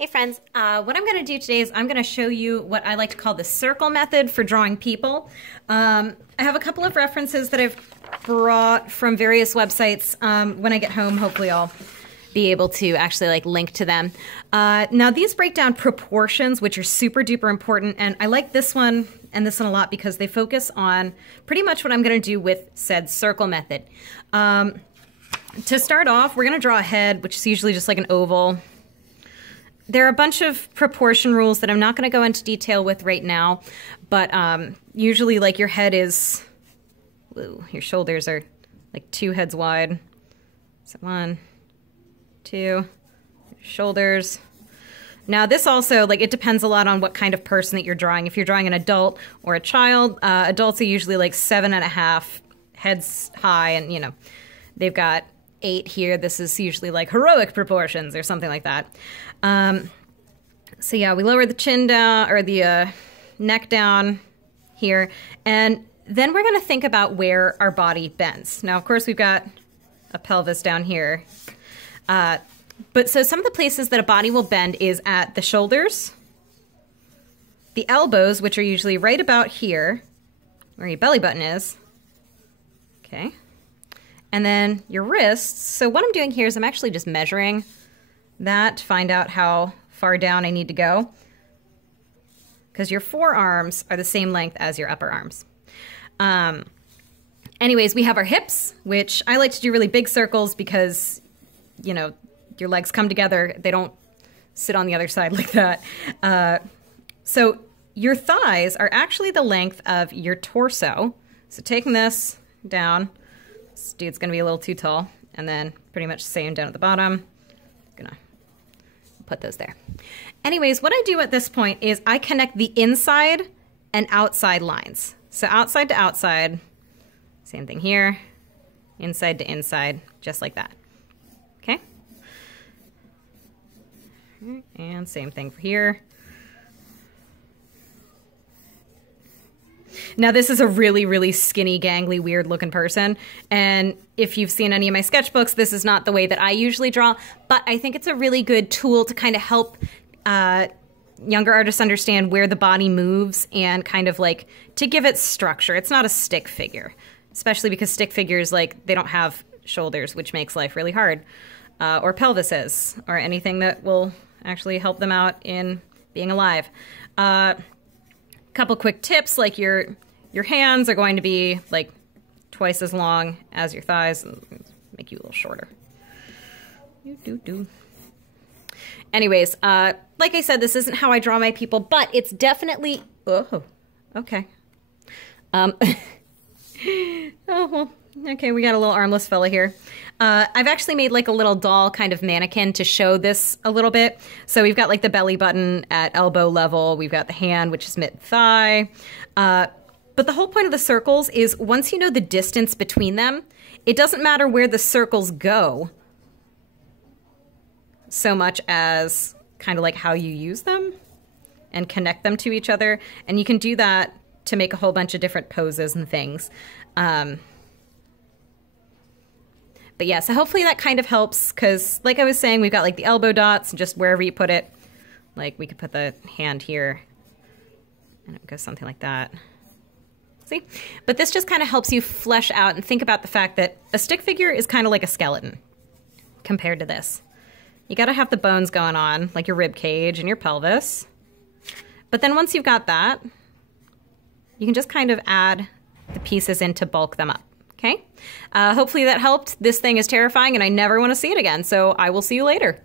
Hey friends, what I'm going to do today is I'm going to show you what I like to call the circle method for drawing people. I have a couple of references that I've brought from various websites. When I get home, hopefully I'll be able to actually link to them. Now these break down proportions, which are super duper important, and I like this one and this one a lot because they focus on pretty much what I'm going to do with said circle method. To start off, we're going to draw a head, which is usually just like an oval. There are a bunch of proportion rules that I'm not going to go into detail with right now, but usually your head is, your shoulders are like 2 heads wide. So 1, 2, shoulders. Now this also, it depends a lot on what kind of person that you're drawing. If you're drawing an adult or a child, adults are usually 7.5 heads high, and they've got 8 here. This is usually heroic proportions or something like that. So yeah, we lower the chin down, or the neck down here, and then we're going to think about where our body bends. Now, of course, we've got a pelvis down here. But so some of the places that a body will bend is at the shoulders, the elbows, which are usually right about here, where your belly button is. Okay. And then your wrists. So what I'm doing here is I'm actually just measuring that to find out how far down I need to go, because your forearms are the same length as your upper arms. Anyways, we have our hips, which I like to do really big circles because, your legs come together. They don't sit on the other side like that. So your thighs are actually the length of your torso. So taking this down, this dude's going to be a little too tall, and then pretty much the same down at the bottom. Gonna put those there. Anyways, what I do at this point is I connect the inside and outside lines. So outside to outside, same thing here, inside to inside, just like that. Okay? And same thing for here. Now this is a really, really skinny, gangly, weird looking person. And if you've seen any of my sketchbooks, this is not the way that I usually draw, but I think it's a really good tool to kind of help younger artists understand where the body moves and kind of to give it structure. It's not a stick figure, especially because stick figures, they don't have shoulders, which makes life really hard, or pelvises, or anything that will actually help them out in being alive. Couple quick tips, your hands are going to be twice as long as your thighs, make you a little shorter. Anyways, like I said, this isn't how I draw my people, but it's definitely, oh, okay. Oh, well, okay, we got a little armless fella here. I've actually made a little doll kind of mannequin to show this a little bit. So we've got the belly button at elbow level. We've got the hand, which is mid-thigh. But the whole point of the circles is once you know the distance between them, it doesn't matter where the circles go so much as kind of how you use them and connect them to each other. And you can do that to make a whole bunch of different poses and things. But yeah, so hopefully that kind of helps, because like I was saying, we've got the elbow dots, and just wherever you put it, we could put the hand here, and it goes something like that. See? But this just kind of helps you flesh out and think about the fact that a stick figure is kind of like a skeleton compared to this. You got to have the bones going on, like your rib cage and your pelvis. But then once you've got that, you can just kind of add the pieces in to bulk them up. Okay? Hopefully that helped. This thing is terrifying and I never want to see it again, so I will see you later.